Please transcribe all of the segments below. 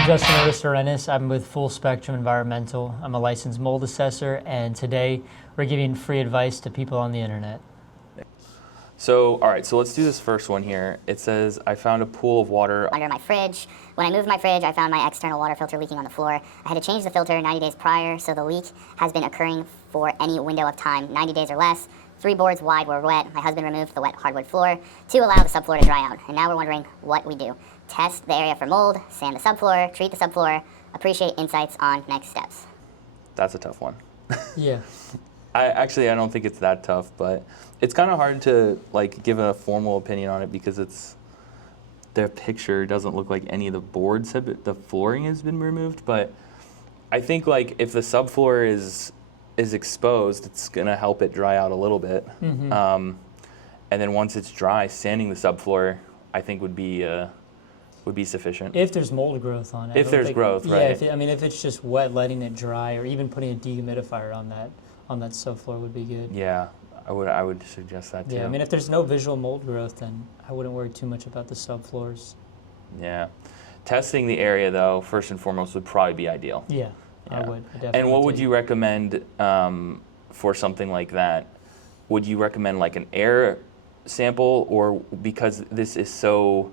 I'm Justin Otis. I'm with Full Spectrum Environmental. I'm a licensed mold assessor, and today we're giving free advice to people on the internet. So, all right, so let's do this first one here. It says, I found a pool of water under my fridge. When I moved my fridge, I found my external water filter leaking on the floor. I had to change the filter 90 days prior, so the leak has been occurring for any window of time, 90 days or less. 3 boards wide were wet. My husband removed the wet hardwood floor to allow the subfloor to dry out. And now we're wondering what we do. Test the area for mold, sand the subfloor, treat the subfloor, appreciate insights on next steps. That's a tough one. Yeah. I don't think it's that tough, but it's kind of hard to give a formal opinion on it because their picture doesn't look like any of the boards the flooring has been removed. But I think if the subfloor is exposed, it's gonna help it dry out a little bit. Mm-hmm. And then once it's dry, sanding the subfloor I think would be sufficient. If there's mold growth on it. If there's growth, right? Yeah, if it's just wet, letting it dry, or even putting a dehumidifier on that subfloor would be good. Yeah, I would suggest that too. Yeah, if there's no visual mold growth, then I wouldn't worry too much about the subfloors. Yeah. Testing the area, though, first and foremost, would probably be ideal. Yeah. I would. Definitely. And what would you recommend for something like that? Would you recommend an air sample, or because this is so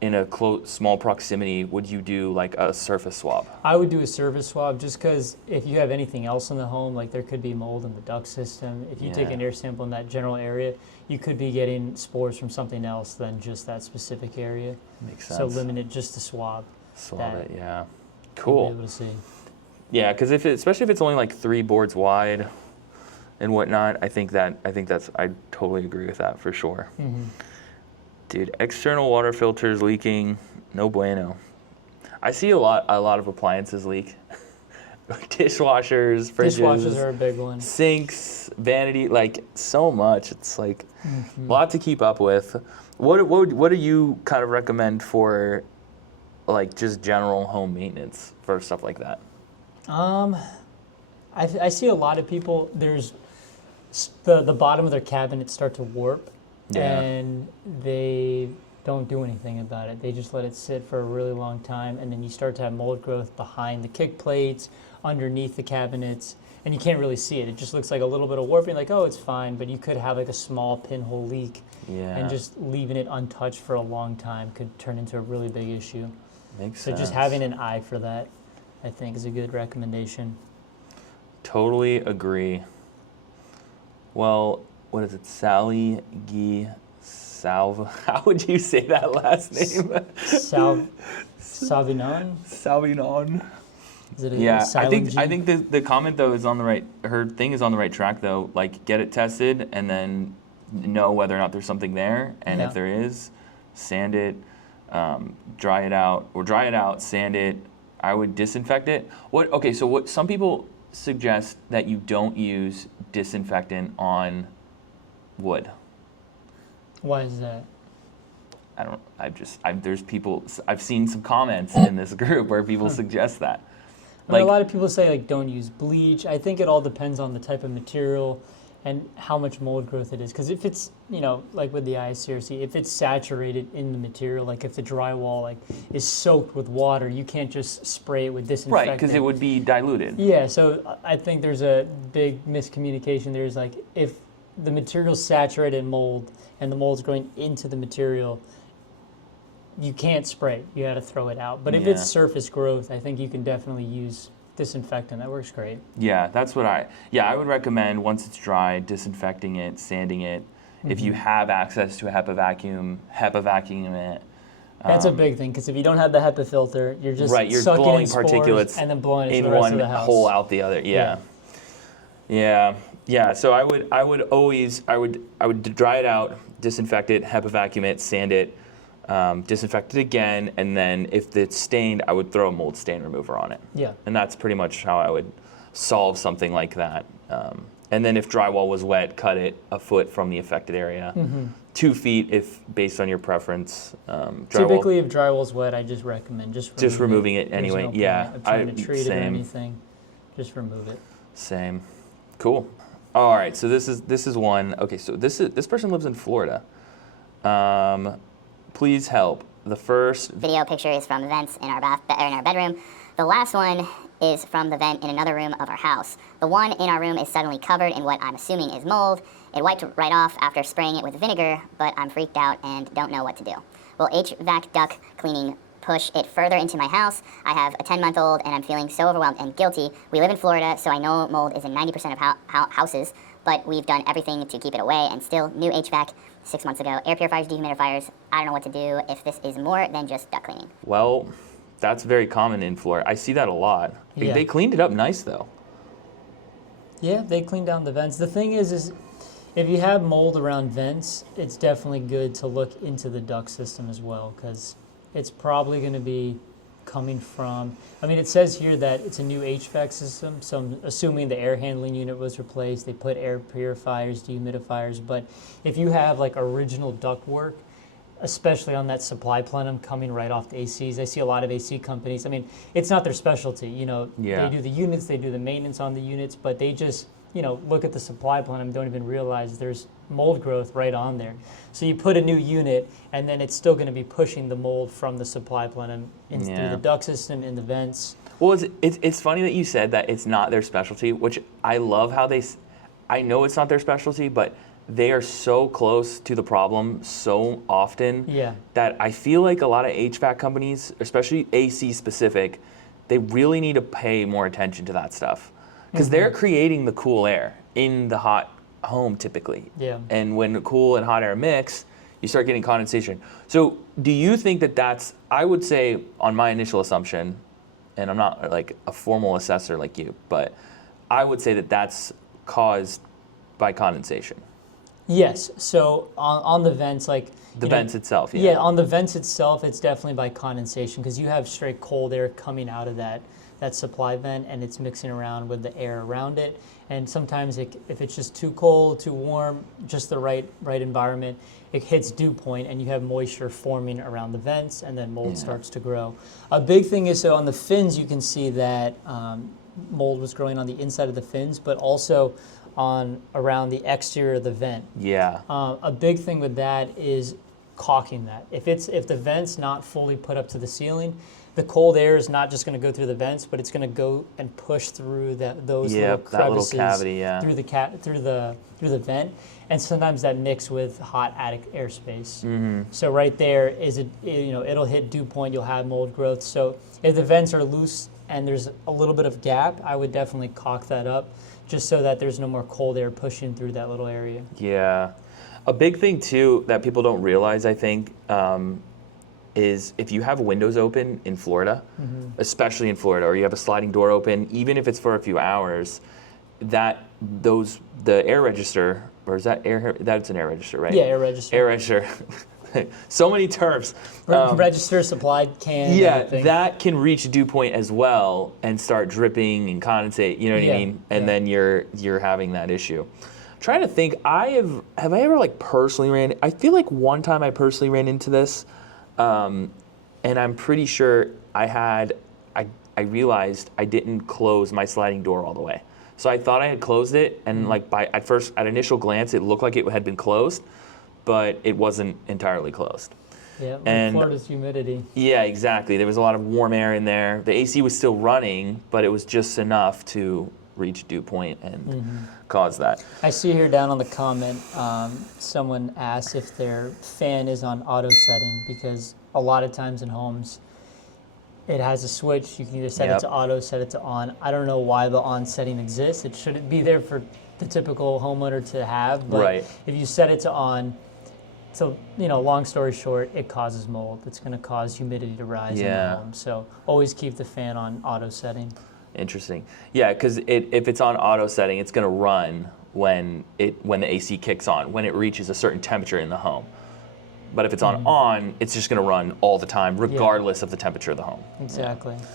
in a small proximity, would you do a surface swab? I would do a surface swab just because if you have anything else in the home, there could be mold in the duct system. If you take an air sample in that general area, you could be getting spores from something else than just that specific area. Makes sense. So limit it just to swab. Swab it, yeah. Cool. Be able to see. Yeah, because especially if it's only 3 boards wide and whatnot, I totally agree with that for sure. Mm-hmm. Dude, external water filters leaking, no bueno. I see a lot of appliances leak. Dishwashers, fridges. Dishwashers are a big one. Sinks, vanity, so much. It's a lot to keep up with. What do you kind of recommend for just general home maintenance for stuff like that? I see a lot of people, there's the bottom of their cabinets start to warp. Yeah. And they don't do anything about it. They just let it sit for a really long time, and then you start to have mold growth behind the kick plates, underneath the cabinets, and you can't really see it. It just looks like a little bit of warping, oh, it's fine, but you could have a small pinhole leak. Yeah. And just leaving it untouched for a long time could turn into a really big issue. Makes sense. So just having an eye for that, I think, is a good recommendation. Totally agree. Well, what is it? Sally Guy Salve. How would you say that last name? Savinon? Savinon. Is it I think the comment though is on the right. Her thing is on the right track though. Get it tested and then know whether or not there's something there, and if there is, sand it, dry it out, sand it. I would disinfect it. So some people suggest that you don't use disinfectant on wood. Why is that? I've seen some comments in this group where people suggest that. A lot of people say don't use bleach. I think it all depends on the type of material and how much mold growth it is. Because if it's, with the ISCRC, if it's saturated in the material, if the drywall is soaked with water, you can't just spray it with disinfectant. Right, because it would be diluted. Yeah, so I think there's a big miscommunication. There's if the material's saturated in mold and the mold's going into the material, you can't spray it. You got to throw it out. But if it's surface growth, I think you can definitely use disinfectant. That works great. Yeah, that's what I would recommend once it's dry, disinfecting it, sanding it. Mm-hmm. If you have access to a HEPA vacuum it. That's a big thing, because if you don't have the HEPA filter, you're just you're sucking blowing in spores particulates and then blowing it to in the rest one of the house. hole out the other. Yeah. So I would dry it out, disinfect it, HEPA vacuum it, sand it, disinfect it again, and then if it's stained, I would throw a mold stain remover on it. Yeah. And that's pretty much how I would solve something like that. And then if drywall was wet, cut it a foot from the affected area. Mm-hmm. 2 feet if based on your preference. Typically, if drywall's wet, I just recommend just removing it anyway. No point of trying to treat it or anything. Just remove it. Same. Cool. All right. So this is one. Okay. So this person lives in Florida. Please help. the first video picture is from vents in our bedroom. The last one is from the vent in another room of our house. The one in our room is suddenly covered in what I'm assuming is mold. It wiped right off after spraying it with vinegar, but I'm freaked out and don't know what to do. Will HVAC duct cleaning push it further into my house? I have a 10-month-old and I'm feeling so overwhelmed and guilty. We live in Florida, so I know mold is in 90% of houses, but we've done everything to keep it away, and still new HVAC 6 months ago, air purifiers, dehumidifiers. I don't know what to do if this is more than just duct cleaning. Well, that's very common in Florida. I see that a lot. Yeah. They cleaned it up nice though. Yeah, they cleaned down the vents. The thing is if you have mold around vents, it's definitely good to look into the duct system as well, because it's probably going to be coming from, I mean, it says here that it's a new HVAC system, so I'm assuming the air handling unit was replaced. They put air purifiers, dehumidifiers, but if you have like original duct work, especially on that supply plenum coming right off the ACs. I see a lot of AC companies. I mean, it's not their specialty. You know, Yeah. They do the units, they do the maintenance on the units, but they just, you know, look at the supply plenum, don't even realize there's mold growth right on there. So you put a new unit, and then it's still going to be pushing the mold from the supply plenum in through the duct system, in the vents. Well, it's funny that you said that it's not their specialty, which I love how I know it's not their specialty, but they are so close to the problem so often that I feel like a lot of HVAC companies, especially AC specific, they really need to pay more attention to that stuff, because they're creating the cool air in the hot home typically. Yeah. And when cool and hot air mix, you start getting condensation. So do you think that that's, I would say on my initial assumption, and I'm not like a formal assessor like you, but I would say that that's caused by condensation. Yes. So on the vents, like The vents itself, yeah, on the vents itself, it's definitely by condensation, because you have straight cold air coming out of that supply vent, and it's mixing around with the air around it. And sometimes if it's just too cold, too warm, just the right environment, it hits dew point, and you have moisture forming around the vents, and then mold starts to grow. A big thing is, so on the fins, you can see that mold was growing on the inside of the fins, but also on around the exterior of the vent. Yeah. A big thing with that is caulking that. If the vent's not fully put up to the ceiling, the cold air is not just going to go through the vents, but it's going to go and push through those little crevices, cavity, through the vent, and sometimes that mix with hot attic airspace. So right there it'll hit dew point. You'll have mold growth. So if the vents are loose and there's a little bit of gap, I would definitely caulk that up, just so that there's no more cold air pushing through that little area. Yeah. A big thing too that people don't realize, I think, is if you have windows open in Florida, especially in Florida, or you have a sliding door open, even if it's for a few hours, the air register, or is that that's an air register, right? Yeah, air register. Air register. So many terms. Register, supplied, can. Yeah, everything. that can reach dew point as well and start dripping and condensate. You know what I mean? And then you're having that issue. I'm trying to think. Have I ever like personally ran? I feel like one time I personally ran into this, and I'm pretty sure I realized I didn't close my sliding door all the way. So I thought I had closed it, and like at initial glance, it looked like it had been closed, but it wasn't entirely closed. Yeah, and Florida's humidity. Yeah, exactly. There was a lot of warm air in there. The AC was still running, but it was just enough to reach dew point and cause that. I see here down on the comment, someone asked if their fan is on auto setting, because a lot of times in homes, it has a switch. You can either set it to auto, set it to on. I don't know why the on setting exists. It shouldn't be there for the typical homeowner to have, but if you set it to on, so, long story short, it causes mold. It's going to cause humidity to rise in the home. So always keep the fan on auto setting. Interesting. Yeah, because if it's on auto setting, it's going to run when the AC kicks on, when it reaches a certain temperature in the home. But if it's on, it's just going to run all the time, regardless of the temperature of the home. Exactly. Yeah.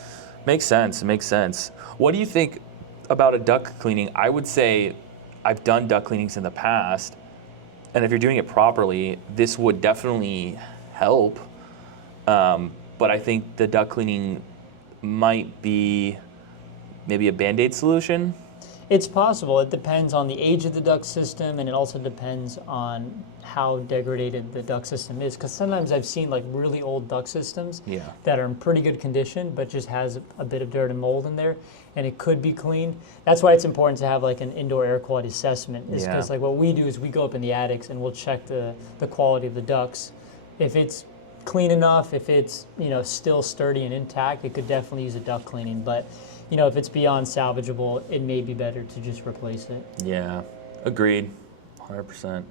Makes sense. What do you think about a duct cleaning? I would say I've done duct cleanings in the past, and if you're doing it properly, this would definitely help. But I think the duct cleaning might be maybe a Band-Aid solution. It's possible. It depends on the age of the duct system, and it also depends on how degraded the duct system is. Because sometimes I've seen like really old duct systems Yeah. that are in pretty good condition, but just has a bit of dirt and mold in there, and it could be clean. That's why it's important to have like an indoor air quality assessment. Is because like what we do is we go up in the attics and we'll check the quality of the ducts. If it's clean enough, if it's still sturdy and intact, it could definitely use a duct cleaning. But if it's beyond salvageable, it may be better to just replace it. Yeah, agreed, 100%.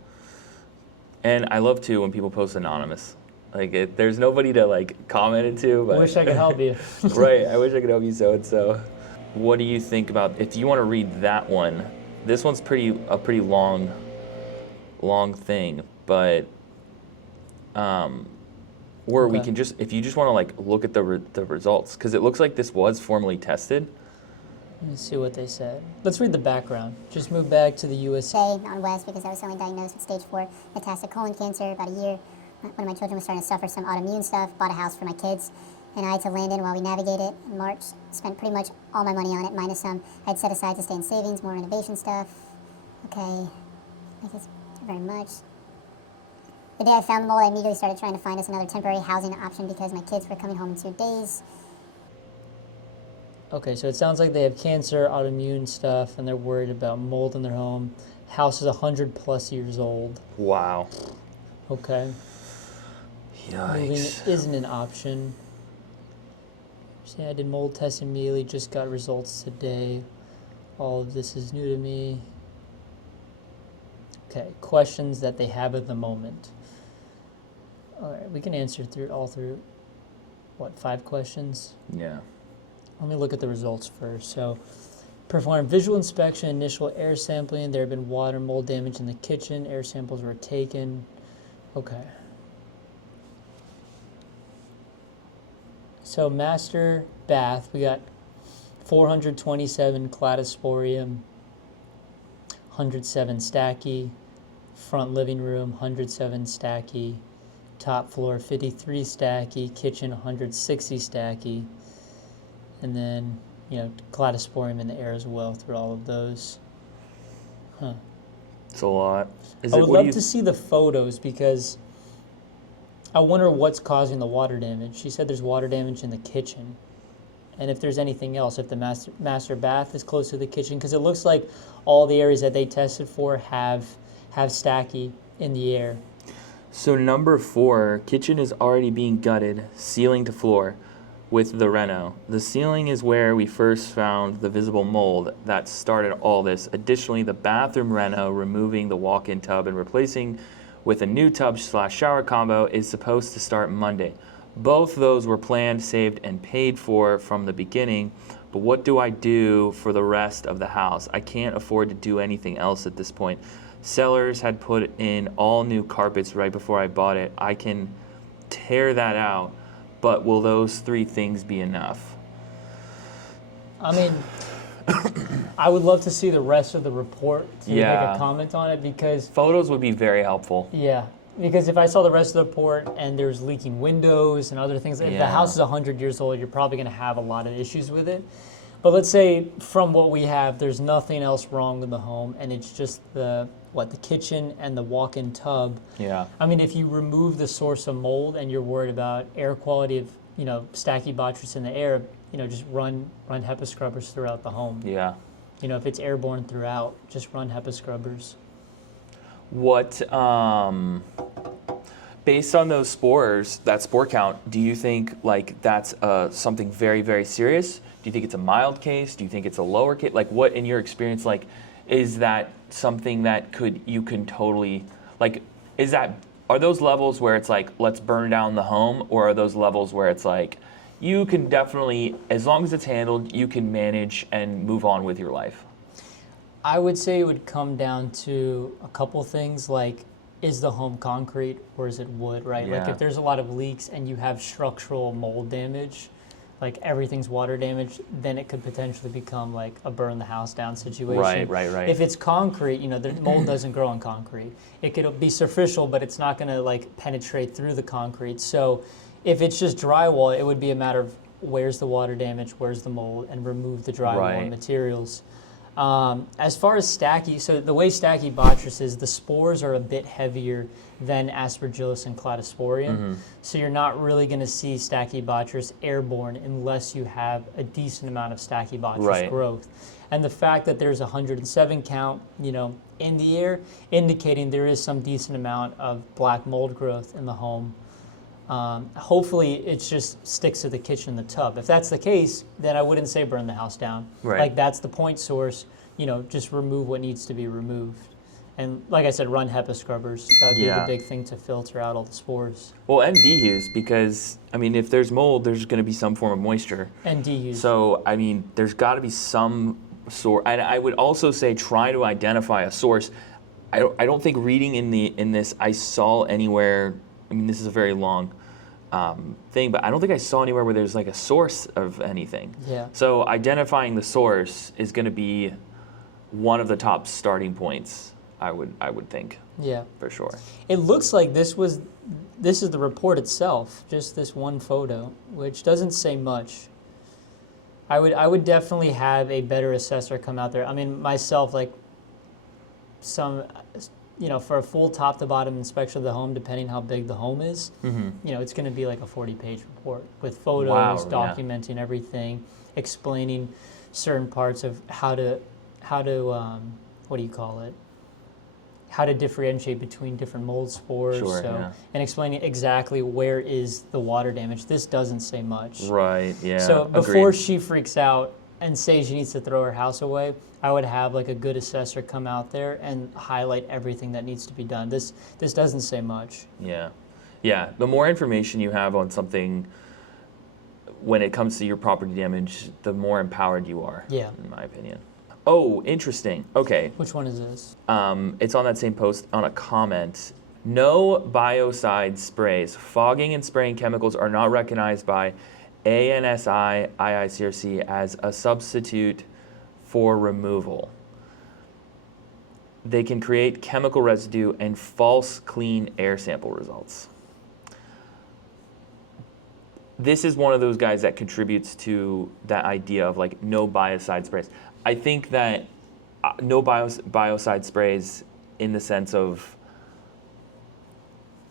And I love too when people post anonymous. Like there's nobody to like comment it to. But I wish I could help you. Right, I wish I could help you so and so. What do you think about, if you want to read that one? This one's a pretty long thing, but where we Okay. can just, if you just want to like look at the results, because it looks like this was formally tested. Let's see what they said. Let's read the background. Just move back to the USA. On West because I was suddenly diagnosed with stage 4 metastatic colon cancer about a year. One of my children was starting to suffer some autoimmune stuff, bought a house for my kids, and I had to land in while we navigated. In March, spent pretty much all my money on it, minus some I had set aside to stay in savings, more renovation stuff. Okay, thank you very much. The day I found the mold, I immediately started trying to find us another temporary housing option because my kids were coming home in 2 days. Okay, so it sounds like they have cancer, autoimmune stuff, and they're worried about mold in their home. House is 100+ years old. Wow. Okay. Moving Yikes. isn't an option. See, I did mold test immediately, just got results today. All of this is new to me. Okay, questions that they have at the moment. All right, we can answer through, what, 5 questions? Yeah. Let me look at the results first. So, perform visual inspection, initial air sampling. There had been water mold damage in the kitchen. Air samples were taken. Okay. So, master bath, we got 427 cladosporium, 107 stachy. Front living room, 107 stachy. Top floor, 53 stachy. Kitchen, 160 stachy. And then, cladosporium in the air as well through all of those. Huh. It's a lot. I would love to see the photos because I wonder what's causing the water damage. She said there's water damage in the kitchen. And if there's anything else, if the master bath is close to the kitchen, because it looks like all the areas that they tested for have stachy in the air. So number 4, kitchen is already being gutted, ceiling to floor, with the reno. The ceiling is where we first found the visible mold that started all this. Additionally, the bathroom reno, removing the walk-in tub and replacing with a new tub/shower combo, is supposed to start Monday. Both those were planned, saved, and paid for from the beginning. But what do I do for the rest of the house? I can't afford to do anything else at this point. Sellers had put in all new carpets right before I bought it. I can tear that out, but will those 3 things be enough? I mean, I would love to see the rest of the report to make Yeah. a comment on it because, Photos would be very helpful. because if I saw the rest of the report and there's leaking windows and other things, if the Yeah. house is 100 years old, you're probably going to have a lot of issues with it. But let's say from what we have, there's nothing else wrong with the home and it's just the kitchen and the walk-in tub. Yeah. I mean, if you remove the source of mold and you're worried about air quality of, Stachybotrys in the air, just run HEPA scrubbers throughout the home. Yeah. If it's airborne throughout, just run HEPA scrubbers. What, based on those spores, that spore count, do you think like that's something very, very serious? Do you think it's a mild case? Do you think it's a lower case? Like what, in your experience, like, is that something that you can totally, like, are those levels where it's like, let's burn down the home? Or are those levels where it's like, you can definitely, as long as it's handled, you can manage and move on with your life? I would say it would come down to a couple things, like, is the home concrete or is it wood, right? Like Yeah. if there's a lot of leaks and you have structural mold damage, like everything's water damage, then it could potentially become like a burn the house down situation. Right. If it's concrete, the mold doesn't grow on concrete. It could be superficial, but it's not going to like penetrate through the concrete. So if it's just drywall, it would be a matter of where's the water damage, where's the mold, and remove the drywall Right. and materials. As far as Stachy, so the way Stachybotrys is, the spores are a bit heavier than Aspergillus and Cladosporium. So you're not really going to see Stachybotrys airborne unless you have a decent amount of Stachybotrys growth. And the fact that there's 107 count, in the air, indicating there is some decent amount of black mold growth in the home. Hopefully it just sticks to the kitchen and the tub. If that's the case, then I wouldn't say burn the house down. Like that's the point source, just remove what needs to be removed. And like I said, run HEPA scrubbers. That would be the big thing to filter out all the spores. Well, and dehues, because, if there's mold, there's going to be some form of moisture. And dehues. So, there's got to be some source. And I would also say try to identify a source. I don't think reading in this I saw anywhere, this is a very long thing, but I don't think I saw anywhere where there's like a source of anything. Yeah. So identifying the source is going to be one of the top starting points, I would think. Yeah. For sure. It looks like this is the report itself, just this one photo, which doesn't say much. I would definitely have a better assessor come out there. Myself, like for a full top to bottom inspection of the home, depending how big the home is, it's going to be like a 40-page report with photos, documenting everything, explaining certain parts of how to how to differentiate between different mold spores, and explaining exactly where is the water damage. This doesn't say much. Right, yeah. So before she freaks out and says she needs to throw her house away, I would have like a good assessor come out there and highlight everything that needs to be done. This doesn't say much. Yeah. Yeah, the more information you have on something when it comes to your property damage, the more empowered you are, in my opinion. Oh, interesting. Okay. Which one is this? It's on that same post on a comment. No biocide sprays. Fogging and spraying chemicals are not recognized by ANSI IICRC as a substitute for removal. They can create chemical residue and false clean air sample results. This is one of those guys that contributes to that idea of like no biocide sprays. I think that no biocide sprays in the sense of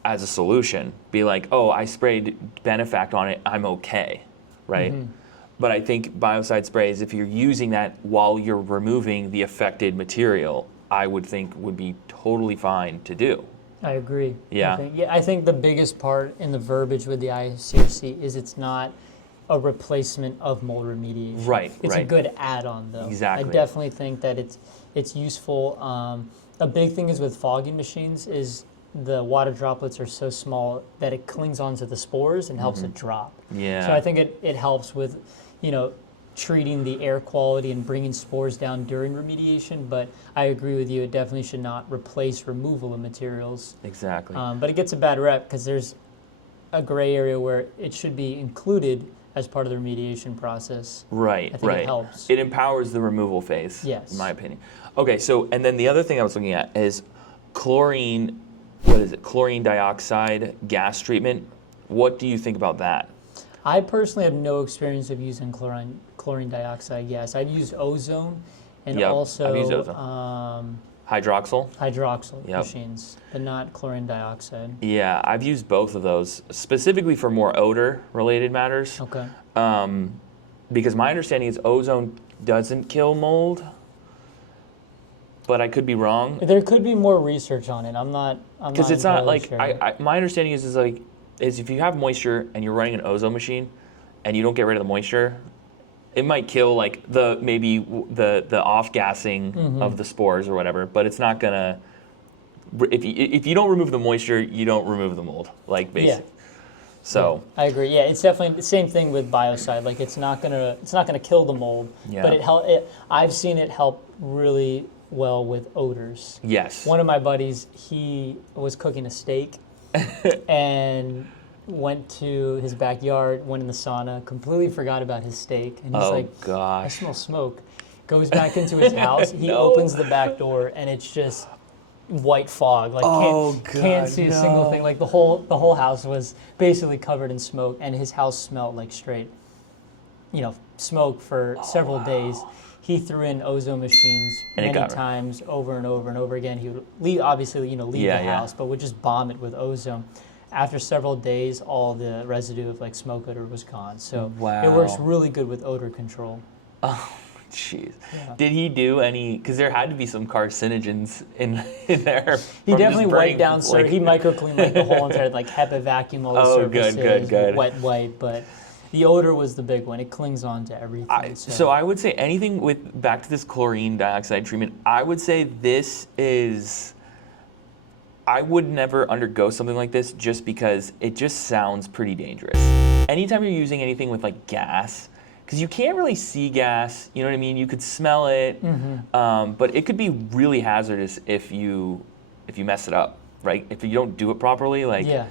as a solution, be like, oh, I sprayed Benefact on it, I'm okay, right? But I think biocide sprays, if you're using that while you're removing the affected material, I would think would be totally fine to do. I agree. Yeah. I think the biggest part in the verbiage with the ICRC is it's not a replacement of mold remediation. Right. It's a good add-on, though. Exactly. I definitely think that it's useful. A big thing is with fogging machines is the water droplets are so small that it clings onto the spores and helps it drop. Yeah. So I think it helps with, treating the air quality and bringing spores down during remediation. But I agree with you, it definitely should not replace removal of materials. Exactly. But it gets a bad rep because there's a gray area where it should be included as part of the remediation process. Right, I think it helps. It empowers the removal phase, yes, in my opinion. Okay, so, and then the other thing I was looking at is chlorine, chlorine dioxide gas treatment. What do you think about that? I personally have no experience of using chlorine dioxide gas. I've used ozone and also I've used ozone. Hydroxyl machines, but not chlorine dioxide. Yeah, I've used both of those, specifically for more odor-related matters. Okay. Because my understanding is ozone doesn't kill mold, but I could be wrong. There could be more research on it. I'm not. Because it's not like sure. My understanding is if you have moisture and you're running an ozone machine, and you don't get rid of the moisture, it might kill like the off gassing of the spores or whatever, but it's not gonna. If you don't remove the moisture, you don't remove the mold. Like basically. Yeah. So yeah, I agree. Yeah, it's definitely the same thing with biocide. Like it's not gonna kill the mold, but I've seen it help really well with odors. Yes. One of my buddies, he was cooking a steak and went to his backyard, went in the sauna, completely forgot about his steak, and he's like, gosh, I smell smoke. Goes back into his house. He opens the back door, and it's just white fog. Like can't see a single thing. Like the whole house was basically covered in smoke, and his house smelled like straight, smoke for several days. he threw in ozone machines And it many got her. times over and over and over again. He would leave, obviously, leave Yeah, the yeah. house, but would just bomb it with ozone. After several days, all the residue of like smoke odor was gone. So it works Wow. really good with odor control. Oh, jeez. Yeah. Did he do any? Because there had to be some carcinogens in there. He from definitely just wiped burning, down, like, he microcleaned like the whole entire, like HEPA vacuum all the Oh, good, surfaces, good. wet wipe, but the odor was the big one. It clings on to everything. So I would say anything with, back to this chlorine dioxide treatment, I would say this is, I would never undergo something like this just because it just sounds pretty dangerous. Anytime you're using anything with like gas, because you can't really see gas, you know what I mean? You could smell it, but it could be really hazardous if you mess it up, right? If you don't do it properly, like, Yeah.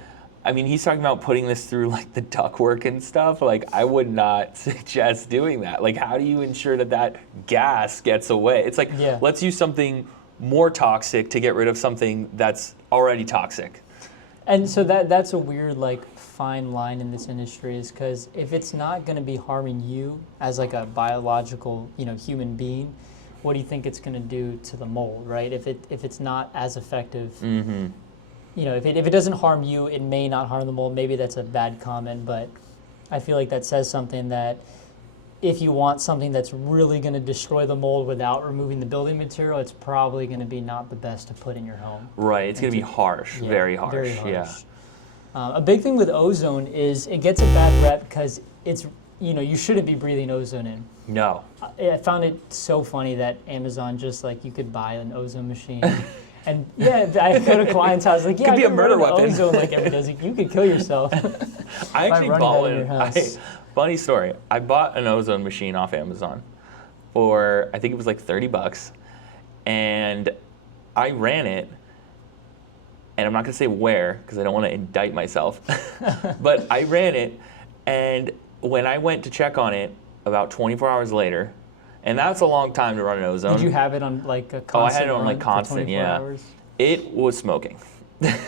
I mean, he's talking about putting this through like the ductwork and stuff. Like, I would not suggest doing that. Like, how do you ensure that that gas gets away? It's like, Yeah. let's use something more toxic to get rid of something that's already toxic. And so that's a weird like fine line in this industry, is because if it's not going to be harming you as like a biological human being, what do you think it's going to do to the mold, right? If it's not as effective, if it doesn't harm you, it may not harm the mold. Maybe that's a bad comment, but I feel like that says something that if you want something that's really going to destroy the mold without removing the building material, it's probably going to be not the best to put in your home. Right, it's going to be harsh, Yeah, very harsh. very harsh. Yeah. A big thing with ozone is it gets a bad rep because it's, you shouldn't be breathing ozone in. No. I found it so funny that Amazon just like you could buy an ozone machine. And yeah, I go to clients' house like, yeah, Could be a I'm murder running weapon. Ozone like every day. Like, you could kill yourself. I actually running bought that in your one. house. Funny story. I bought an ozone machine off Amazon for, I think it was like $30, and I ran it. And I'm not gonna say where because I don't want to indict myself, but I ran it, and when I went to check on it about 24 hours later, and that's a long time to run an ozone. Did you have it on like a constant? Oh, I had it on run like for constant, 24 yeah. hours? It was smoking.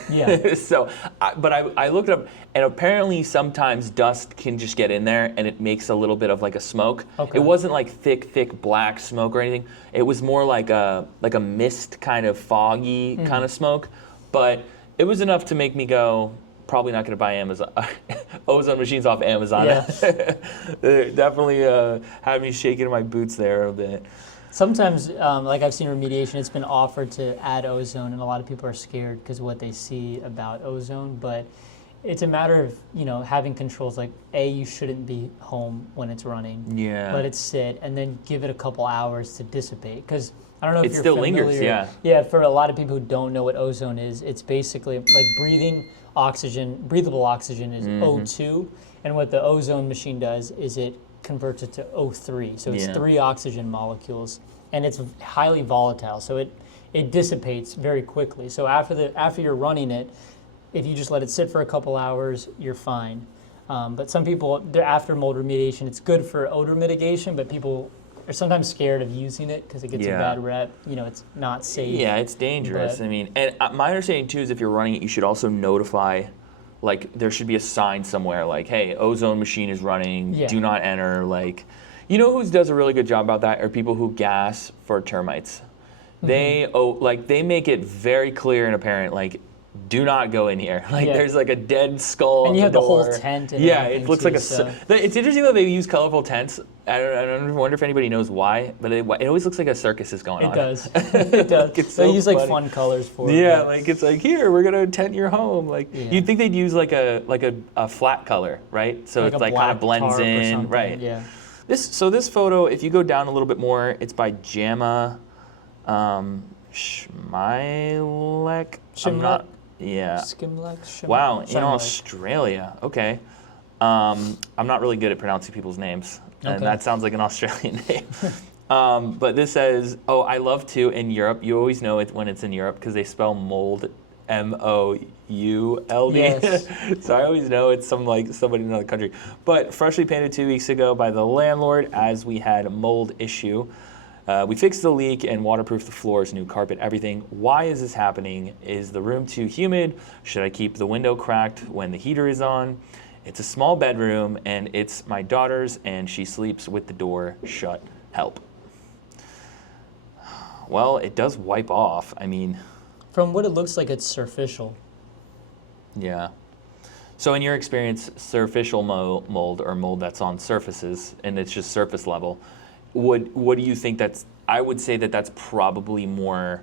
Yeah. So, I looked it up, and apparently sometimes dust can just get in there, and it makes a little bit of like a smoke. Okay. It wasn't like thick black smoke or anything. It was more like a mist kind of foggy kind of smoke, but it was enough to make me go, probably not going to buy Amazon ozone machines off Amazon. Yeah. It definitely had me shaking in my boots there a bit. Sometimes, like I've seen remediation, it's been offered to add ozone, and a lot of people are scared because of what they see about ozone. But it's a matter of having controls. Like you shouldn't be home when it's running. Yeah. Let it sit, and then give it a couple hours to dissipate. Because I don't know if It you're still familiar. lingers, yeah. Yeah. For a lot of people who don't know what ozone is, it's basically like breathing oxygen. Breathable oxygen is O2, and what the ozone machine does is it converts it to O3. So it's Yeah. 3 oxygen molecules, and it's highly volatile. So it dissipates very quickly. So after you're running it, if you just let it sit for a couple hours, you're fine. But some people, after mold remediation, it's good for odor mitigation, but people are sometimes scared of using it because it gets a Yeah. bad rep. It's not safe. Yeah, it's dangerous. But- I mean, and my understanding too is if you're running it, you should also notify, like there should be a sign somewhere like, hey, ozone machine is running, Yeah. do not enter. Like, you know who does a really good job about that are people who gas for termites. They make it very clear and apparent, like, do not go in here. Like, Yeah. there's like a dead skull. And at you have the whole door. tent and yeah, everything it looks too, like so- It's interesting that they use colorful tents. I wonder if anybody knows why, but it always looks like a circus is going on. It does. It does. It's They so use like funny. fun colors for it. Yeah, but- like it's like here we're gonna tent your home. Like Yeah. you'd think they'd use like a flat color, right? So like it's a like kind of black blends tarp or in, something, right? Yeah. This photo, if you go down a little bit more, it's by Jama Schmilek. I'm not. Yeah. Skimlex. Wow, in Something like- Australia. Okay. I'm not really good at pronouncing people's names, and Okay. that sounds like an Australian name. But this says, oh, I love to in Europe. You always know it when it's in Europe because they spell mold MOULD. Yes. So I always know it's somebody in another country. But freshly painted 2 weeks ago by the landlord as we had a mold issue. We fixed the leak and waterproofed the floors, new carpet, everything. Why is this happening? Is the room too humid? Should I keep the window cracked when the heater is on? It's a small bedroom and it's my daughter's and she sleeps with the door shut. Help. Well, it does wipe off. I mean, From what it looks like, it's superficial. yeah. So in your experience, superficial mold or mold that's on surfaces and it's just surface level, what do you think that's? I would say that's probably more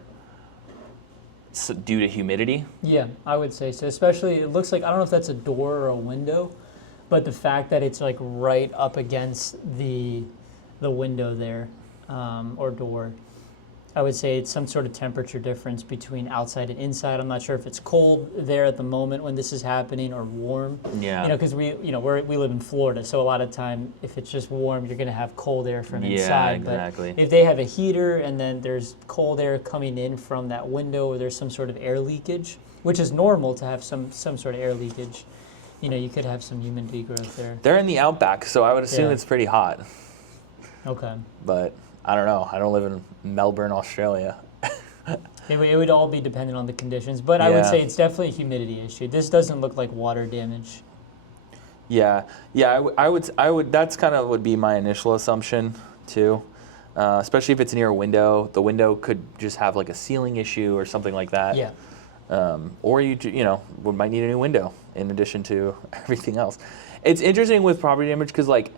due to humidity. Yeah, I would say so. Especially, it looks like, I don't know if that's a door or a window, but the fact that it's like right up against the window there, or door, I would say it's some sort of temperature difference between outside and inside. I'm not sure if it's cold there at the moment when this is happening or warm. Yeah. You know, because we live in Florida, so a lot of time if it's just warm, you're going to have cold air from inside. Exactly. But if they have a heater and then there's cold air coming in from that window, or there's some sort of air leakage, which is normal to have some sort of air leakage, you know, you could have some humidity growth there. They're in the outback, so I would assume Yeah. it's pretty hot. Okay. But I don't know. I don't live in Melbourne, Australia. It would all be dependent on the conditions, but I would Yeah. say it's definitely a humidity issue. This doesn't look like water damage. Yeah, I would. That's kind of would be my initial assumption too. Especially if it's near a window, the window could just have like a ceiling issue or something like that. Yeah. Or we might need a new window in addition to everything else. It's interesting with property damage because like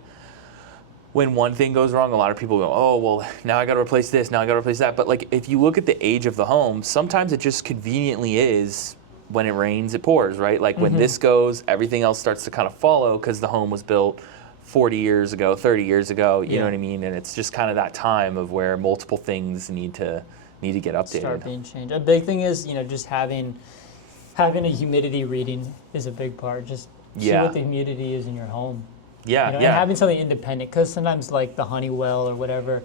when one thing goes wrong, a lot of people go, oh, well, now I got to replace this, now I got to replace that. But like if you look at the age of the home, sometimes it just conveniently is when it rains, it pours, right? Like when this goes, everything else starts to kind of follow because the home was built 40 years ago, 30 years ago, you know what I mean? And it's just kind of that time of where multiple things need to get updated. Start being changed. A big thing is, just having a humidity reading is a big part. Just see what the humidity is in your home. Yeah, And having something independent, because sometimes like the Honeywell or whatever,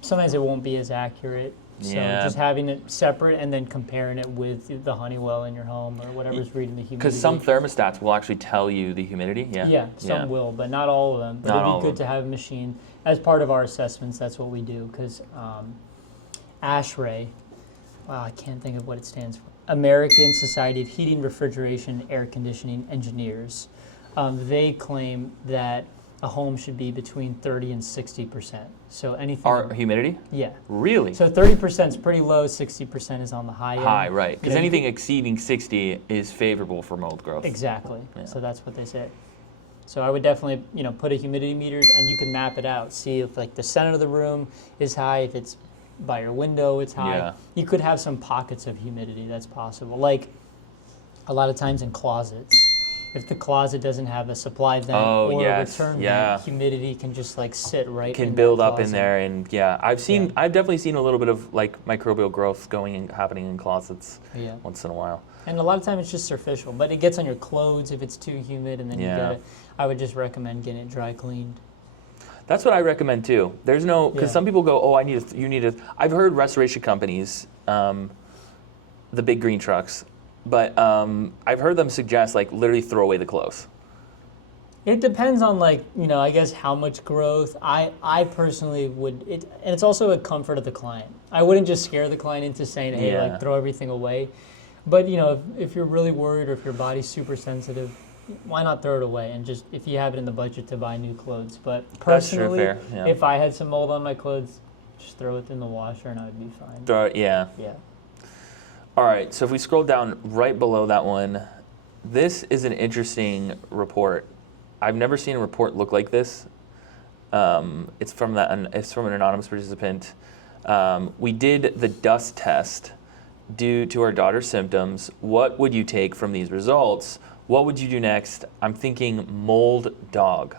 sometimes it won't be as accurate. So just having it separate and then comparing it with the Honeywell in your home or whatever's reading the humidity. Because some thermostats will actually tell you the humidity. Yeah. Yeah, some will, but not all of them. But it'd be good to have a machine. As part of our assessments, that's what we do. Because ASHRAE, wow, I can't think of what it stands for. American Society of Heating, Refrigeration, Air Conditioning Engineers. They claim that a home should be between 30 and 60%. So anything. Our humidity? Yeah. Really? So 30% is pretty low, 60% is on the high end. High, right. Because You know, anything exceeding 60 is favorable for mold growth. Exactly. Yeah. So that's what they say. So I would definitely, put a humidity meter, and you can map it out. See if like the center of the room is high, if it's by your window, it's high. Yeah. You could have some pockets of humidity. That's possible. Like a lot of times in closets, if the closet doesn't have a supply vent or a return vent, humidity can just like sit right. Can in build that up in closet. there, and I've definitely seen a little bit of like microbial growth happening in closets. Yeah. Once in a while. And a lot of times it's just superficial, but it gets on your clothes if it's too humid, and then you get it. I would just recommend getting it dry cleaned. That's what I recommend too. There's no, because some people go, oh, I've heard restoration companies, the big green trucks, but I've heard them suggest like literally throw away the clothes. It depends on I guess how much growth. I personally would, and it's also a comfort of the client. I wouldn't just scare the client into saying, hey, like throw everything away. But if you're really worried or if your body's super sensitive, why not throw it away and just, if you have it in the budget, to buy new clothes. But personally, that's true, fair. Yeah. If I had some mold on my clothes, just throw it in the washer and I would be fine. Yeah. All right, so if we scroll down right below that one, this is an interesting report. I've never seen a report look like this. It's from an anonymous participant. We did the dust test due to our daughter's symptoms. What would you take from these results? What would you do next? I'm thinking mold dog.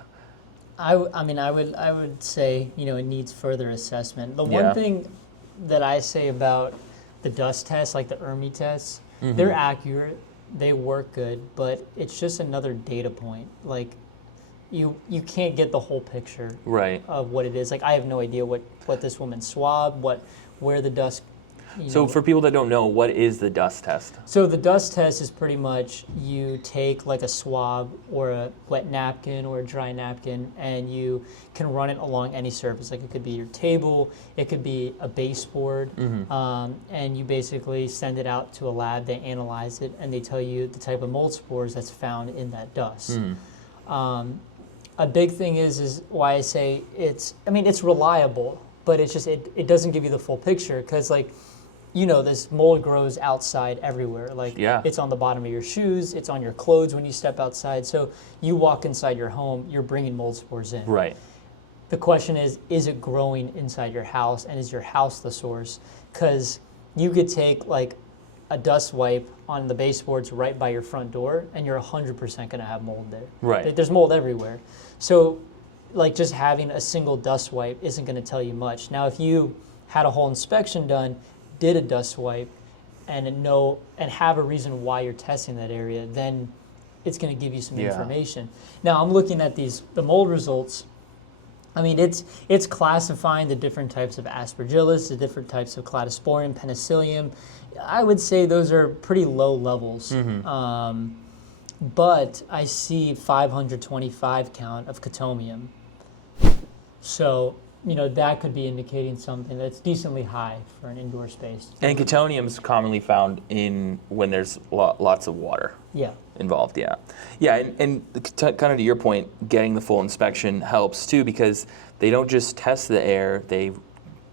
I would say, it needs further assessment. The one thing that I say about the dust tests, like the ERMI tests, they're accurate, they work good, but it's just another data point. Like, you can't get the whole picture of what it is. Like, I have no idea what this woman swabbed, where the dust. So for people that don't know, what is the dust test? So the dust test is pretty much you take like a swab or a wet napkin or a dry napkin, and you can run it along any surface. Like it could be your table, it could be a baseboard, and you basically send it out to a lab. They analyze it and they tell you the type of mold spores that's found in that dust. A big thing is why I say it's reliable. but it's just it doesn't give you the full picture because like, this mold grows outside everywhere. Like it's on the bottom of your shoes, it's on your clothes when you step outside. So you walk inside your home, you're bringing mold spores in. Right. The question is it growing inside your house, and is your house the source? Because you could take like a dust wipe on the baseboards right by your front door, and you're 100% going to have mold there. Right. There's mold everywhere. So like just having a single dust wipe isn't going to tell you much. Now, if you had a whole inspection done, did a dust wipe, and have a reason why you're testing that area, then it's going to give you some information. Now, I'm looking at the mold results. I mean, it's classifying the different types of aspergillus, the different types of cladosporium, penicillium. I would say those are pretty low levels. But I see 525 count of cotomium. So, that could be indicating something that's decently high for an indoor space. And cotomium is commonly found when there's lots of water involved. And kind of to your point, getting the full inspection helps too, because they don't just test the air, they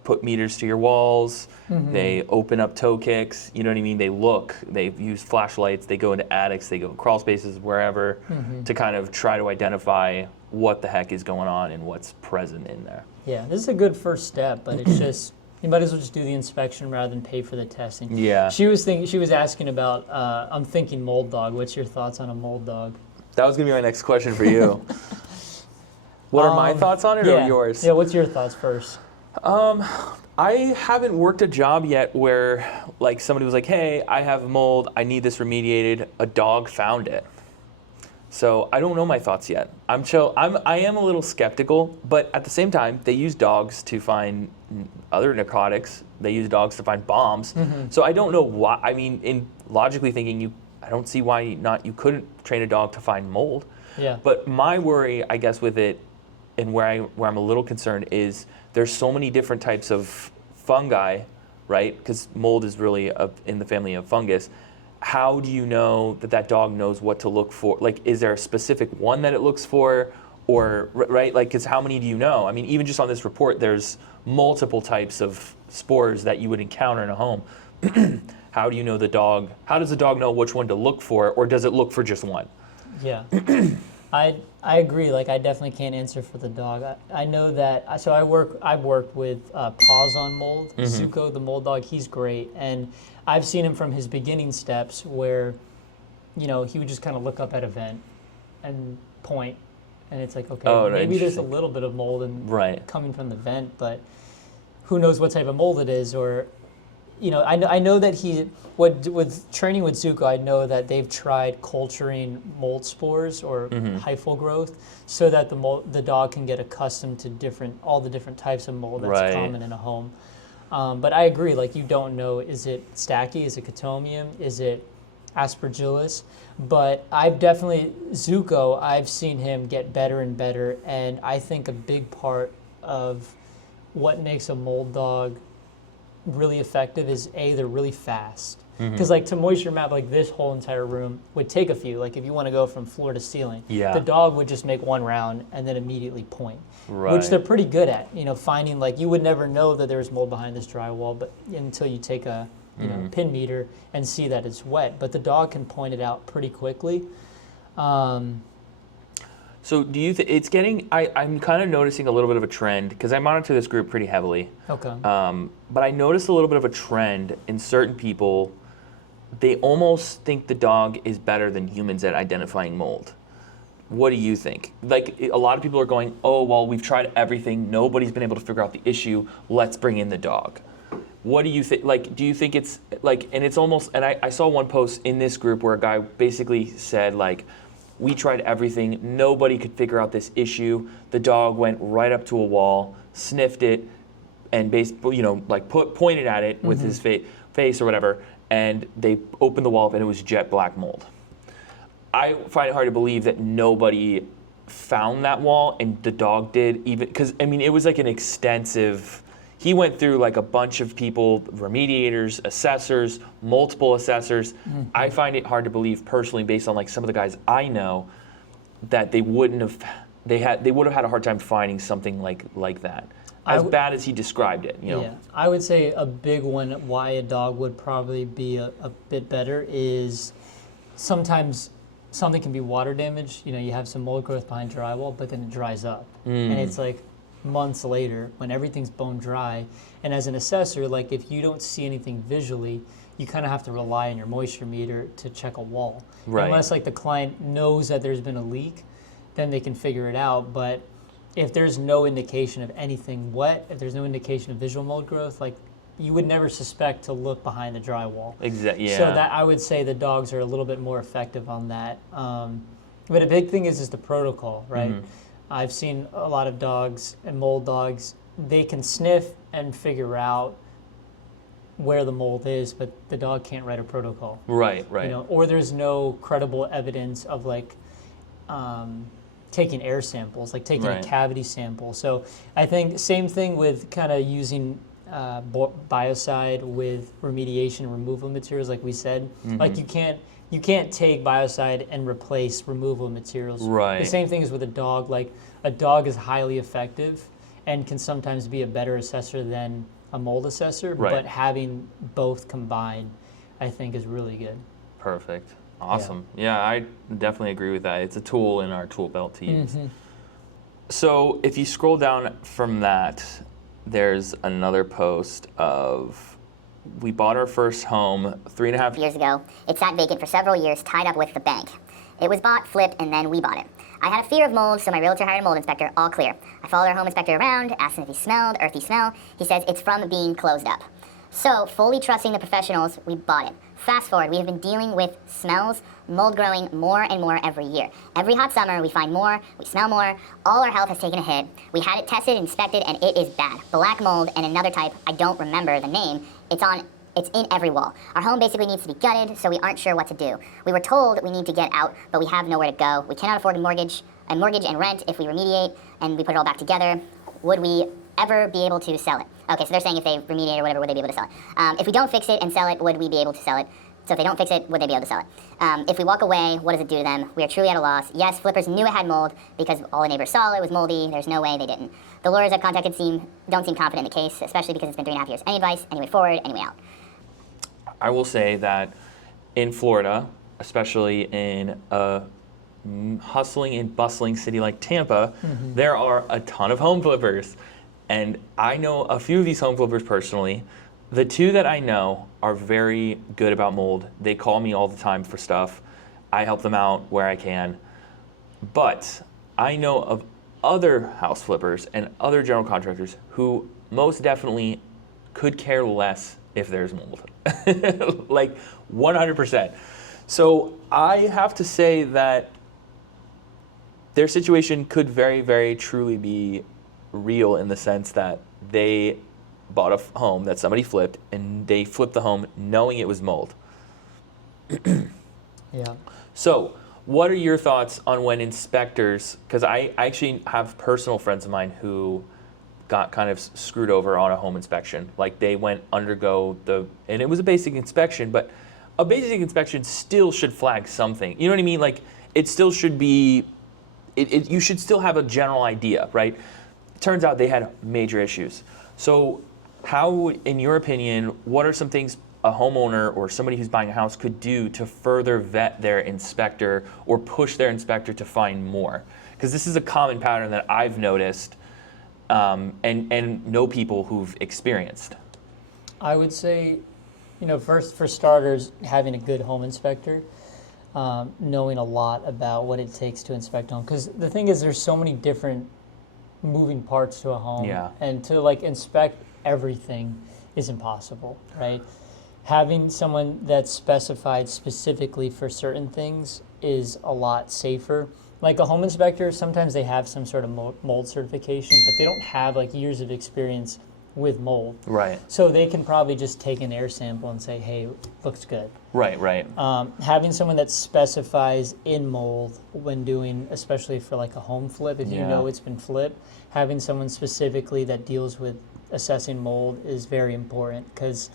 put meters to your walls, they open up toe kicks, you know what I mean? They look, they use flashlights, they go into attics, they go in crawl spaces, wherever, to kind of try to identify what the heck is going on and what's present in there. Yeah, this is a good first step, but it's just, you might as well just do the inspection rather than pay for the testing. Yeah. She was asking about, I'm thinking mold dog. What's your thoughts on a mold dog? That was going to be my next question for you. What are my thoughts on it or yours? Yeah, what's your thoughts first? I haven't worked a job yet where like somebody was like, hey, I have mold, I need this remediated. A dog found it. So I don't know my thoughts yet. I am a little skeptical, but at the same time, they use dogs to find other narcotics. They use dogs to find bombs. So I don't know why. I mean, in logically thinking, I don't see why you couldn't train a dog to find mold. Yeah. But my worry, I guess, with it, and where I'm a little concerned is there's so many different types of fungi, right? Because mold is really in the family of fungus. How do you know that dog knows what to look for? Like, is there a specific one that it looks for? Or, right, like, because how many do you know? I mean, even just on this report, there's multiple types of spores that you would encounter in a home. How do you know how does the dog know which one to look for, or does it look for just one? Yeah. I agree. Like, I definitely can't answer for the dog. I know that. So I've worked with Paws on Mold. Zuko, the mold dog, he's great, and I've seen him from his beginning steps where, he would just kind of look up at a vent and point, and it's like, okay, maybe there's a little bit of mold coming from the vent, but who knows what type of mold it is, or. I know that with training with Zuko, I know that they've tried culturing mold spores or hyphal growth so that the dog can get accustomed to all the different types of mold that's common in a home. But I agree, like, you don't know, is it Stachy, is it Cotomium, is it Aspergillus? But Zuko, I've seen him get better and better, and I think a big part of what makes a mold dog really effective is they're really fast, because like to moisture map like this whole entire room would take a few, like if you want to go from floor to ceiling, the dog would just make one round and then immediately point, which they're pretty good at, finding, like, you would never know that there's mold behind this drywall but until you take a pin meter and see that it's wet, but the dog can point it out pretty quickly. So do you think it's getting, I'm kind of noticing a little bit of a trend, because I monitor this group pretty heavily. Okay. But I noticed a little bit of a trend in certain people. They almost think the dog is better than humans at identifying mold. What do you think? Like, a lot of people are going, oh, well, we've tried everything. Nobody's been able to figure out the issue. Let's bring in the dog. What do you think? Like, do you think it's like, and it's almost, and I saw one post in this group where a guy basically said, like, we tried everything. Nobody could figure out this issue. The dog went right up to a wall, sniffed it, and basically, pointed at it with his face or whatever, and they opened the wall up and it was jet black mold. I find it hard to believe that nobody found that wall and the dog did, even because, I mean, it was like an extensive. He went through like a bunch of people, remediators, assessors, multiple assessors. I find it hard to believe personally, based on like some of the guys I know, that they would have had a hard time finding something like that. as bad as he described it. You know? Yeah, I would say a big one why a dog would probably be a bit better is sometimes something can be water damage. You know, you have some mold growth behind drywall, but then it dries up. And it's like months later when everything's bone dry. And as an assessor, like if you don't see anything visually, you kind of have to rely on your moisture meter to check a wall. Right. Unless like the client knows that there's been a leak, then they can figure it out. But if there's no indication of anything wet, if there's no indication of visual mold growth, like you would never suspect to look behind the drywall. Exactly. Yeah. So that I would say the dogs are a little bit more effective on that. But a big thing is the protocol, right? I've seen a lot of dogs and mold dogs, they can sniff and figure out where the mold is, but the dog can't write a protocol. Right. You know, or there's no credible evidence of like taking air samples, like taking a cavity sample. So I think same thing with kind of using biocide with remediation removal materials, like we said. Like you can't take biocide and replace removal materials. Right. The same thing is with a dog. Like a dog is highly effective and can sometimes be a better assessor than a mold assessor, but having both combined, I think, is really good. Perfect. Awesome. Yeah, I definitely agree with that. It's a tool in our tool belt to use. So if you scroll down from that, there's another post of, we bought our first home 3.5 years ago. It sat vacant for several years, tied up with the bank. It was bought, flipped, and then we bought it. I had a fear of mold, so my realtor hired a mold inspector, all clear. I followed our home inspector around, asked him if he smelled, earthy smell. He says it's from being closed up. So, fully trusting the professionals, we bought it. Fast forward, we have been dealing with smells, mold growing more and more every year. Every hot summer, we find more, we smell more, all our health has taken a hit. We had it tested, inspected, and it is bad. Black mold and another type, I don't remember the name, it's in every wall. Our home basically needs to be gutted, so we aren't sure what to do. We were told we need to get out, but we have nowhere to go. We cannot afford a mortgage and rent if we remediate and we put it all back together. Would we ever be able to sell it? Okay, so they're saying if they remediate or whatever, would they be able to sell it? If we don't fix it and sell it, would we be able to sell it? So if they don't fix it, would they be able to sell it? If we walk away, what does it do to them? We are truly at a loss. Yes, flippers knew it had mold because all the neighbors saw it was moldy. There's no way they didn't. The lawyers I've contacted don't seem confident in the case, especially because it's been 3.5 years. Any advice? Any way forward? Any way out? I will say that in Florida, especially in a hustling and bustling city like Tampa, there are a ton of home flippers. And I know a few of these home flippers personally. The two that I know are very good about mold. They call me all the time for stuff. I help them out where I can. But I know of other house flippers and other general contractors who most definitely could care less if there's mold. Like 100%. So I have to say that their situation could very, very truly be real in the sense that they bought a home that somebody flipped and they flipped the home knowing it was mold. Yeah. So what are your thoughts on when inspectors, because I actually have personal friends of mine who got kind of screwed over on a home inspection. Like they went undergo and it was a basic inspection, but a basic inspection still should flag something. You know what I mean? Like it still should be, you should still have a general idea, right? Turns out they had major issues. So how, in your opinion, what are some things a homeowner or somebody who's buying a house could do to further vet their inspector or push their inspector to find more? Because this is a common pattern that I've noticed and know people who've experienced. I would say, first for starters, having a good home inspector, knowing a lot about what it takes to inspect a home. Because the thing is, there's so many different moving parts to a home, and to inspect everything is impossible, right? Having someone that's specified specifically for certain things is a lot safer. Like a home inspector, sometimes they have some sort of mold certification, but they don't have years of experience with mold. Right. So they can probably just take an air sample and say, hey, looks good. Right. Having someone that specifies in mold when doing, especially for a home flip, if you know it's been flipped, having someone specifically that deals with assessing mold is very important because,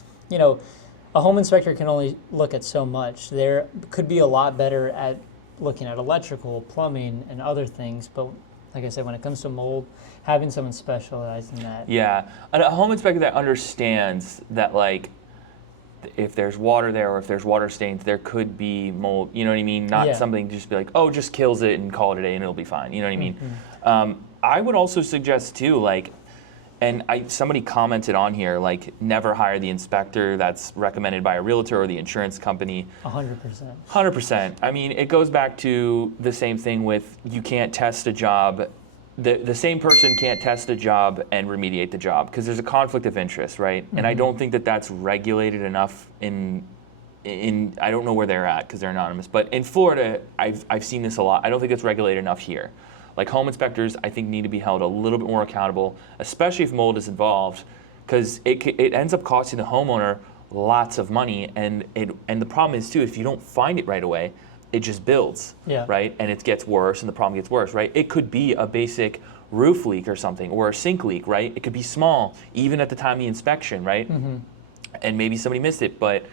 a home inspector can only look at so much. There could be a lot better at looking at electrical, plumbing, and other things, but like I said, when it comes to mold, having someone specialized in that. Yeah, a home inspector that understands that, like, if there's water there or if there's water stains, there could be mold. You know what I mean? Not something to just be like, oh, just kills it and call it a day and it'll be fine. You know what I mean? I would also suggest too, like, and somebody commented on here, like, never hire the inspector that's recommended by a realtor or the insurance company. 100%. 100%. I mean, it goes back to the same thing with you can't test a job. The same person can't test a job and remediate the job because there's a conflict of interest, right? And I don't think that that's regulated enough in I don't know where they're at because they're anonymous, but in Florida, I've seen this a lot. I don't think it's regulated enough here. Like, home inspectors, I think, need to be held a little bit more accountable, especially if mold is involved, because it ends up costing the homeowner lots of money, and the problem is too, if you don't find it right away, it just builds, right? And it gets worse, and the problem gets worse, right? It could be a basic roof leak or something, or a sink leak, right? It could be small, even at the time of the inspection, right? And maybe somebody missed it, but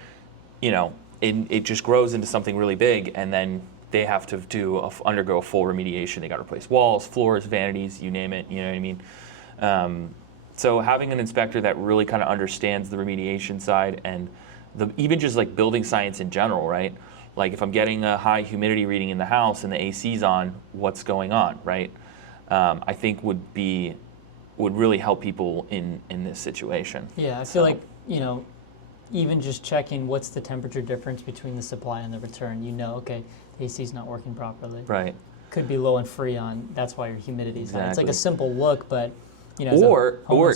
you know, it just grows into something really big, and then they have to undergo a full remediation. They got to replace walls, floors, vanities, you name it. You know what I mean? So having an inspector that really kind of understands the remediation side and even just like building science in general, right? Like, if I'm getting a high humidity reading in the house and the AC's on, what's going on, right? I think would really help people in this situation. Yeah, I feel like, you know, even just checking what's the temperature difference between the supply and the return, you know, okay, the AC's not working properly. Right. Could be low and freon. That's why your humidity's high. It's like a simple look, but you know, or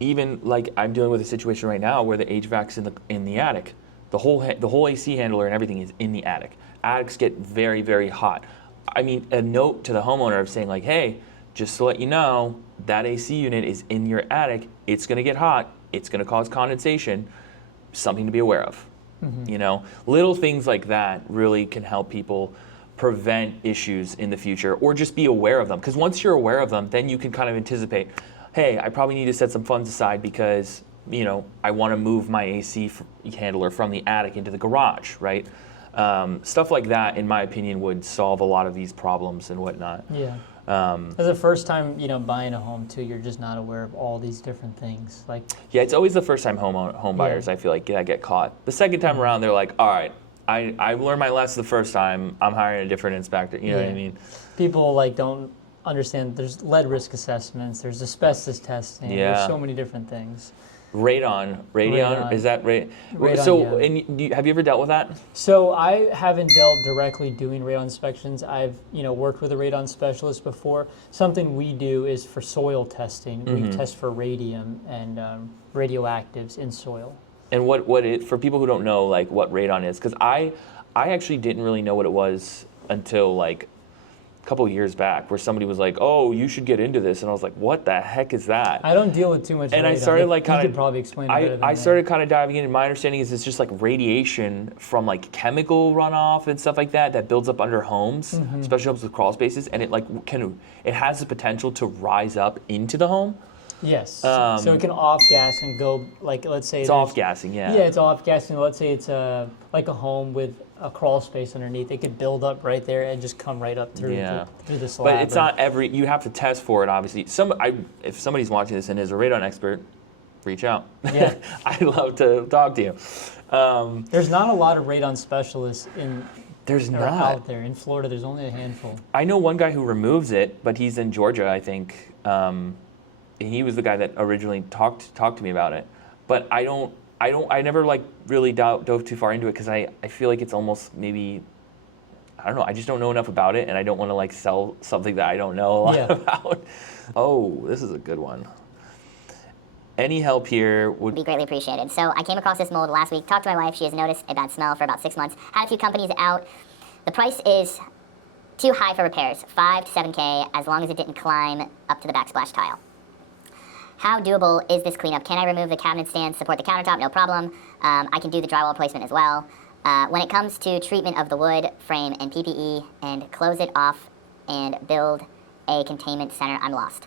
even like I'm dealing with a situation right now where the HVAC's in the attic. The whole AC handler and everything is in the attic. Attics get very, very hot. I mean, a note to the homeowner of saying like, hey, just to let you know, that AC unit is in your attic. It's going to get hot. It's going to cause condensation. Something to be aware of. You know, little things like that really can help people prevent issues in the future, or just be aware of them. Because once you're aware of them, then you can kind of anticipate, hey, I probably need to set some funds aside because, you know, I want to move my AC handler from the attic into the garage, right? Stuff like that, in my opinion, would solve a lot of these problems and whatnot. Yeah. As the first time, you know, buying a home too, you're just not aware of all these different things. Like, yeah, it's always the first time home buyers, I feel like, get caught. The second time around, they're like, all right, I learned my lesson the first time. I'm hiring a different inspector. You know what I mean? People like don't understand. There's lead risk assessments. There's asbestos testing. Yeah. There's so many different things. Radon, is that right? Radon, so, yeah. and have you ever dealt with that? So I haven't dealt directly doing radon inspections. I've, you know, worked with a radon specialist before. Something we do is for soil testing. We test for radium and radioactives in soil. And for people who don't know, like, what radon is, because I actually didn't really know what it was until like a couple of years back, where somebody was like, "Oh, you should get into this," and I was like, "What the heck is that?" I don't deal with too much. And radon. I started like you could probably explain it better than I me. started kind of diving in, and my understanding is it's just like radiation from like chemical runoff and stuff like that builds up under homes, especially homes with crawl spaces, and it has the potential to rise up into the home. Yes. So it can off gas and go, like, let's say it's off gassing, yeah. Yeah, it's off gassing. Let's say it's like a home with a crawl space underneath. It could build up right there and just come right up through the slab. But it's not you have to test for it, obviously. If somebody's watching this and is a radon expert, reach out. Yeah. I'd love to talk to you. There's not a lot of radon specialists out there. In Florida, there's only a handful. I know one guy who removes it, but he's in Georgia, I think. He was the guy that originally talked to me about it. But I never like really dove too far into it because I feel like it's almost maybe, I don't know, I just don't know enough about it, and I don't want to like sell something that I don't know a lot about. Oh, this is a good one. Any help here would be greatly appreciated. So I came across this mold last week, talked to my wife, she has noticed a bad smell for about 6 months, had a few companies out. The price is too high for repairs, 5 to 7K, as long as it didn't climb up to the backsplash tile. How doable is this cleanup? Can I remove the cabinet stand, support the countertop? No problem. I can do the drywall placement as well. When it comes to treatment of the wood, frame, and PPE, and close it off and build a containment center, I'm lost.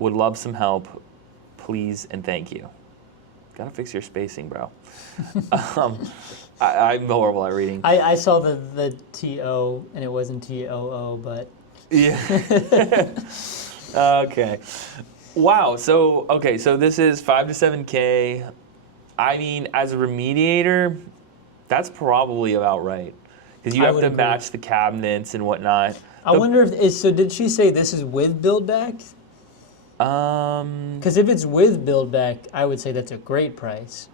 Would love some help, please and thank you. Gotta fix your spacing, bro. I'm horrible at reading. I saw the TO, and it wasn't TOO, but Yeah. Okay. Wow. So this is 5 to 7K. I mean, as a remediator, that's probably about right because you I have would to agree. match the cabinets and whatnot. I wonder if so. Did she say this is with build back? Um, Because if it's with build back, I would say that's a great price.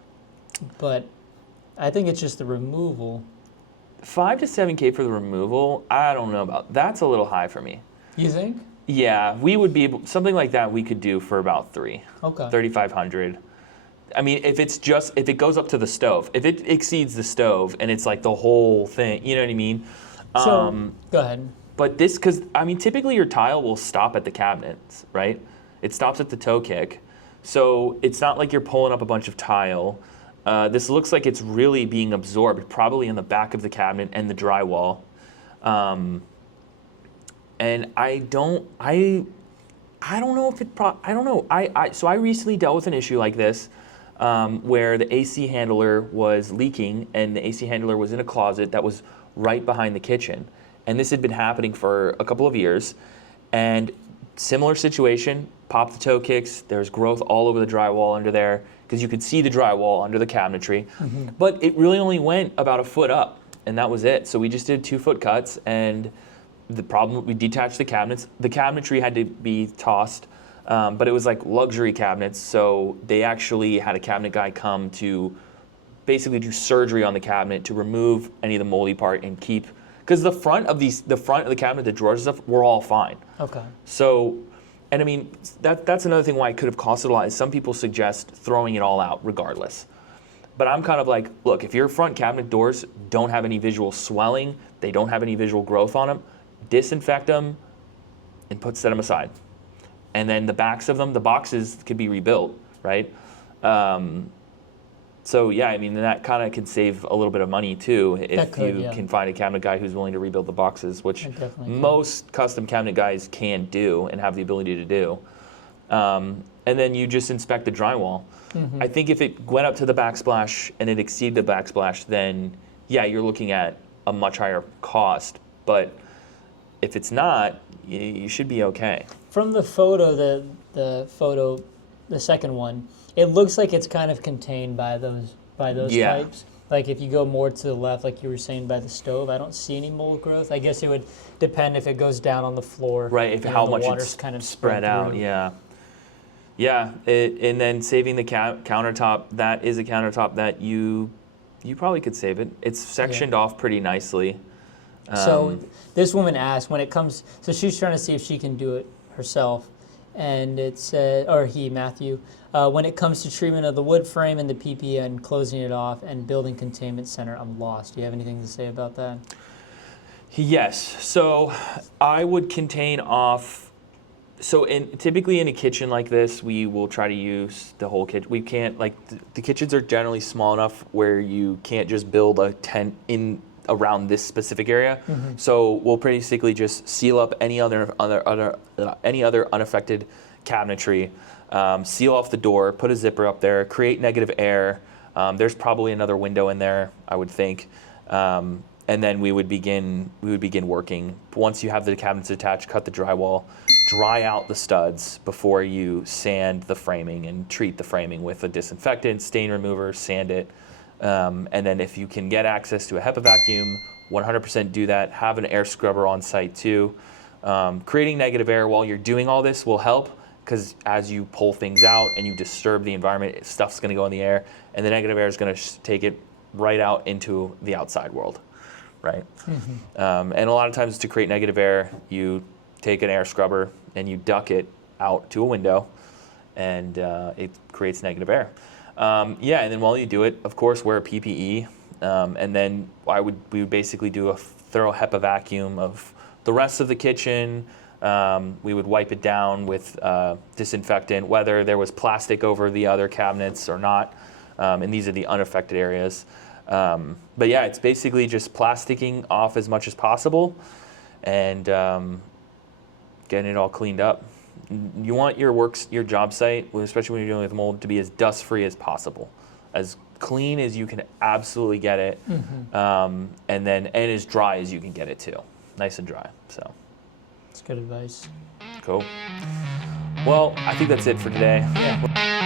But I think it's just the removal. 5 to 7K for the removal. I don't know about. That's a little high for me. You think? Yeah, we would be able, something like that. We could do for about 3,500. I mean, if it goes up to the stove, if it exceeds the stove and it's like the whole thing, you know what I mean? So go ahead. But this, because I mean, typically your tile will stop at the cabinets, right? It stops at the toe kick, so it's not like you're pulling up a bunch of tile. This looks like it's really being absorbed, probably in the back of the cabinet and the drywall. And I don't know if I don't know. So I recently dealt with an issue like this, where the AC handler was leaking, and the AC handler was in a closet that was right behind the kitchen. And this had been happening for a couple of years. And similar situation, pop the toe kicks, there's growth all over the drywall under there, because you could see the drywall under the cabinetry. But it really only went about a foot up, and that was it. So we just did 2-foot cuts, and the problem, we detached the cabinets. The cabinetry had to be tossed, but it was like luxury cabinets, so they actually had a cabinet guy come to basically do surgery on the cabinet to remove any of the moldy part and keep, because the front of the cabinet, the drawers and stuff, were all fine. Okay. So, and I mean, that's another thing why it could have costed a lot, is some people suggest throwing it all out regardless. But I'm kind of like, look, if your front cabinet doors don't have any visual swelling, they don't have any visual growth on them, disinfect them and set them aside. And then the backs of them, the boxes could be rebuilt, right? So yeah, I mean, that kind of could save a little bit of money too, if you can find a cabinet guy who's willing to rebuild the boxes, which most custom cabinet guys can do and have the ability to do. And then you just inspect the drywall. I think if it went up to the backsplash and it exceeded the backsplash, then yeah, you're looking at a much higher cost. But if it's not, you should be okay. From the photo, the second one, it looks like it's kind of contained by those pipes. Like if you go more to the left, like you were saying by the stove, I don't see any mold growth. I guess it would depend if it goes down on the floor. Right, if how much water's it's kind of spread out. through. Yeah. Yeah, and then saving the countertop, that is a countertop that you probably could save it. It's sectioned off pretty nicely. So this woman asked, when it comes, so she's trying to see if she can do it herself, and it said, or he, Matthew, when it comes to treatment of the wood frame and the PPE and closing it off and building containment center, I'm lost. Do you have anything to say about that? Yes, so I would contain off. So typically in a kitchen like this, we will try to use the whole kitchen. We can't, like, the kitchens are generally small enough where you can't just build a tent in around this specific area. So we'll basically just seal up any other unaffected cabinetry, seal off the door, put a zipper up there, create negative air. There's probably another window in there, I would think. And then we would begin working. Once you have the cabinets attached, cut the drywall, dry out the studs before you sand the framing and treat the framing with a disinfectant, stain remover, sand it. And then if you can get access to a HEPA vacuum, 100% do that. Have an air scrubber on site too. Creating negative air while you're doing all this will help, because as you pull things out and you disturb the environment, stuff's going to go in the air, and the negative air is going to take it right out into the outside world, right? And a lot of times to create negative air, you take an air scrubber and you duck it out to a window, and it creates negative air. And then while you do it, of course, wear a PPE, and then we would basically do a thorough HEPA vacuum of the rest of the kitchen. We would wipe it down with disinfectant, whether there was plastic over the other cabinets or not, and these are the unaffected areas. But yeah, it's basically just plasticking off as much as possible and getting it all cleaned up. You want your job site, especially when you're dealing with mold, to be as dust-free as possible, as clean as you can absolutely get it, and as dry as you can get it too, nice and dry. So, It's good advice. Cool. Well, I think that's it for today. Yeah.